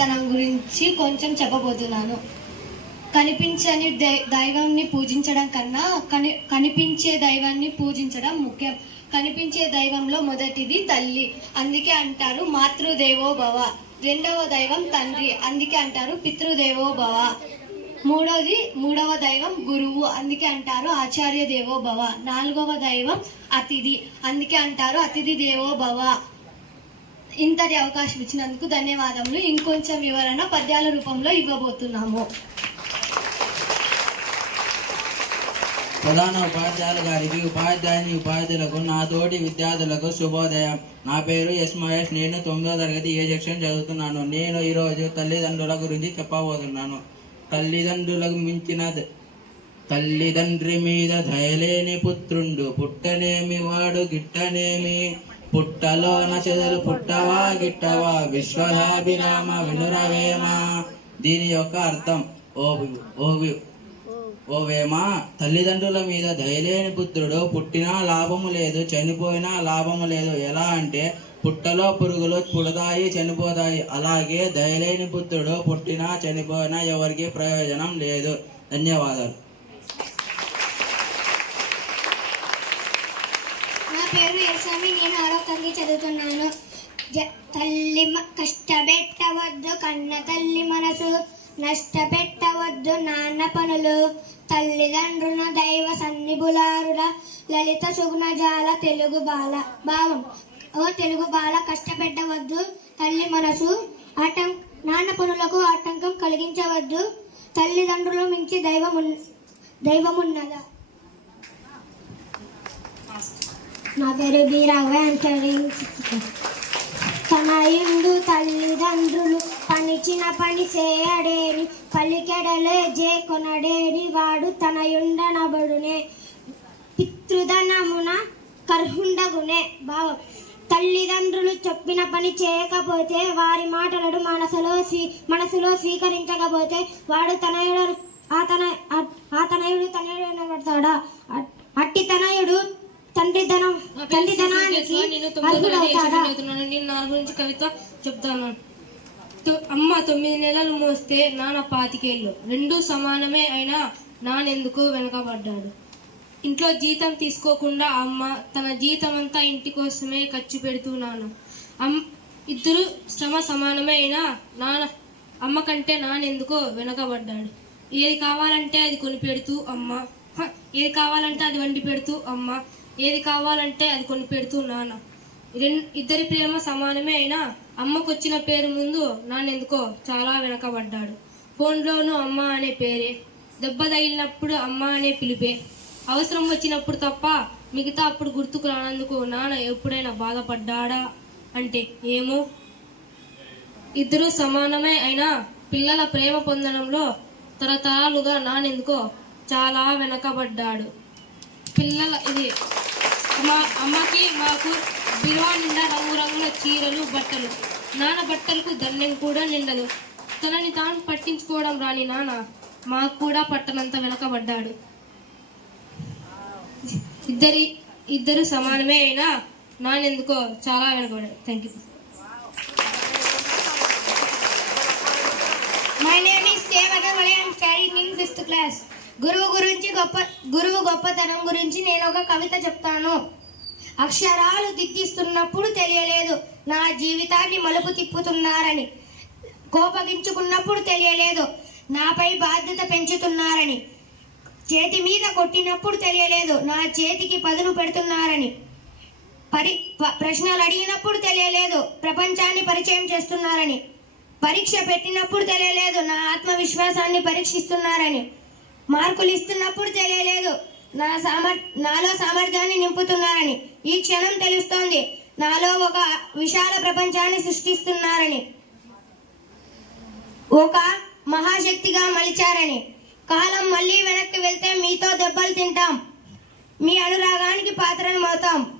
గొప్పతనం గురించి కొంచెం చెప్పబోతున్నాను. కనిపించని దై- దైవాన్ని పూజించడం కన్నా కని కనిపించే దైవాన్ని పూజించడం ముఖ్యం. కనిపించే దైవంలో మొదటిది తల్లి. అందుకే అంటారు మాతృదేవో భవ రెండవ దైవం తండ్రి. అందుకే అంటారు పితృదేవో భవ మూడవది మూడవ దైవం గురువు. అందుకే అంటారు ఆచార్య దేవో భవ నాలుగవ దైవం అతిథి. అందుకే అంటారు అతిథి దేవో భవ ఇంతటి అవకాశం ఇచ్చినందుకు ధన్యవాదములు. ఇంకొంచెం వివరణ పద్యాల రూపంలో ఇవ్వబోతున్నాము. ప్రధాన ఉపాధ్యాయుల గారికి ఉపాధ్యాయుని ఉపాధ్యాయులకు నా తోటి విద్యార్థులకు శుభోదయం. నా పేరు ఎస్ మహేష్. నేను తొమ్మిదో తరగతి ఏ సెక్షన్ చదువుతున్నాను. నేను ఈరోజు తల్లిదండ్రుల గురించి చెప్పబోతున్నాను. తల్లిదండ్రులకు మించిన తల్లిదండ్రి మీద దయలేని పుత్రుండు. పుట్టనేమి వాడు గిట్టనేమి పుట్టలోన చెదలు పుట్టవా గిట్టవా? విశ్వదాభిరామ వినురవేమ. దీని యొక్క అర్థం ఓ ఓ ఓ వేమ. తల్లిదండ్రుల మీద ధైర్యని పుత్రుడు పుట్టినా లాభము లేదు చనిపోయినా లాభము లేదు. ఎలా అంటే పుట్టలో పురుగులు పుడతాయి చనిపోతాయి. అలాగే ధైర్యని పుత్రుడు పుట్టినా చనిపోయినా ఎవరికి ప్రయోజనం లేదు. ధన్యవాదాలు. పేరు యశమి నేను ఆరో తరగతి చదువుతున్నాను. జ- తల్లి మ- కష్టపెట్టవద్దు కన్న తల్లి మనసు నష్టపెట్టవద్దు నాన్న పనులు. తల్లిదండ్రుల దైవ సన్నిబులారుల లలిత సుగుణజాల తెలుగు బాల భావం. ఓ తెలుగు బాల కష్టపెట్టవద్దు తల్లి మనసు ఆటం నాన్న పనులకు ఆటంకం కలిగించవద్దు. తల్లిదండ్రులు మించి దైవం ఉన్- దైవమున్నదా? నా పేరు బి తన తనయుండు తల్లిదండ్రులు పనిచిన పని చేయడేని పలికెడలే జే కొనడేని వాడు తన తనయుండనబడునే. పితృధనమున కర్హుండగునే భావం. తల్లిదండ్రులు చెప్పిన పని చేయకపోతే వారి మాటలను మనసులో స్వీ మనసులో స్వీకరించకపోతే వాడు తనయుడు ఆ తన ఆ తనయుడు తనయుడు అనబడతాడా అట్టి తనయుడు తండ్రి ధనం తండ్రి ధనానికి అర్హుడవుతాడా నేను నా గురించి కవిత చెప్తాను. అమ్మ తొమ్మిది నెలలు మోస్తే నాన్న పాతికేళ్ళు. రెండు సమానమే అయినా నాన్నెందుకు వెనకబడ్డాడు? ఇంట్లో జీతం తీసుకోకుండా అమ్మ తన జీతం అంతా ఇంటి కోసమే ఖర్చు పెడుతూ నాన్న. అమ్ ఇద్దరు శ్రమ సమానమే అయినా నాన్న అమ్మ కంటే నాన్నెందుకో వెనకబడ్డాడు. ఏది కావాలంటే అది కొని పెడుతూ అమ్మ ఏది కావాలంటే అది వండి పెడుతూ అమ్మ ఏది కావాలంటే అది కొని పెడుతూ నాన్న. రెండు ఇద్దరి ప్రేమ సమానమే అయినా అమ్మకు వచ్చిన పేరు ముందు నాన్నెందుకో చాలా వెనకబడ్డాడు. ఫోన్లోనూ అమ్మ అనే పేరే దెబ్బ తగిలినప్పుడు అమ్మ అనే పిలిపే. అవసరం వచ్చినప్పుడు తప్ప మిగతా అప్పుడు గుర్తుకు రానందుకు నాన్న ఎప్పుడైనా బాధపడ్డాడా అంటే ఏమో. ఇద్దరు సమానమే అయినా పిల్లల ప్రేమ పొందడంలో తరతరాలుగా నానెందుకో చాలా వెనకబడ్డాడు. పిల్లల ఇది మా అమ్మకి మాకు బిరువా నిండా రంగురంగుల చీరలు బట్టలు. నాన్న బట్టలకు దండెం కూడా నిండదు. తనని తాను పట్టించుకోవడం రాని నాన్న మాకు కూడా పట్టనంత వెనకబడ్డాడు. ఇద్దరి ఇద్దరు సమానమే అయినా నాన్నెందుకో చాలా వెనకబడ్డాడు. Thank you my name is Sevagavali I'm studying in fifth class గురువు గురించి గొప్ప గురువు గొప్పతనం గురించి నేను ఒక కవిత చెప్తాను. అక్షరాలు దిద్దిస్తున్నప్పుడు తెలియలేదు నా జీవితాన్ని మలుపు తిప్పుతున్నారని. కోపగించుకున్నప్పుడు తెలియలేదు నాపై బాధ్యత పెంచుతున్నారని. చేతి మీద కొట్టినప్పుడు తెలియలేదు నా చేతికి పదును పెడుతున్నారని. పరి ప్రశ్నలు అడిగినప్పుడు తెలియలేదు ప్రపంచాన్ని పరిచయం చేస్తున్నారని. పరీక్ష పెట్టినప్పుడు తెలియలేదు నా ఆత్మవిశ్వాసాన్ని పరీక్షిస్తున్నారని. మార్కులు ఇస్తున్నప్పుడు తెలియలేదు. నా సామర్ నాలో సామర్థ్యాన్ని నింపుతున్నారని. ఈ క్షణం తెలుస్తోంది. నాలో ఒక విశాల ప్రపంచాన్ని సృష్టిస్తున్నారని. ఒక మహాశక్తిగా మలిచారని. కాలం మళ్ళీ వెనక్కి వెళ్తే మీతో దెబ్బలు తింటాం. మీ అనురాగానికి పాత్రను అవుతాం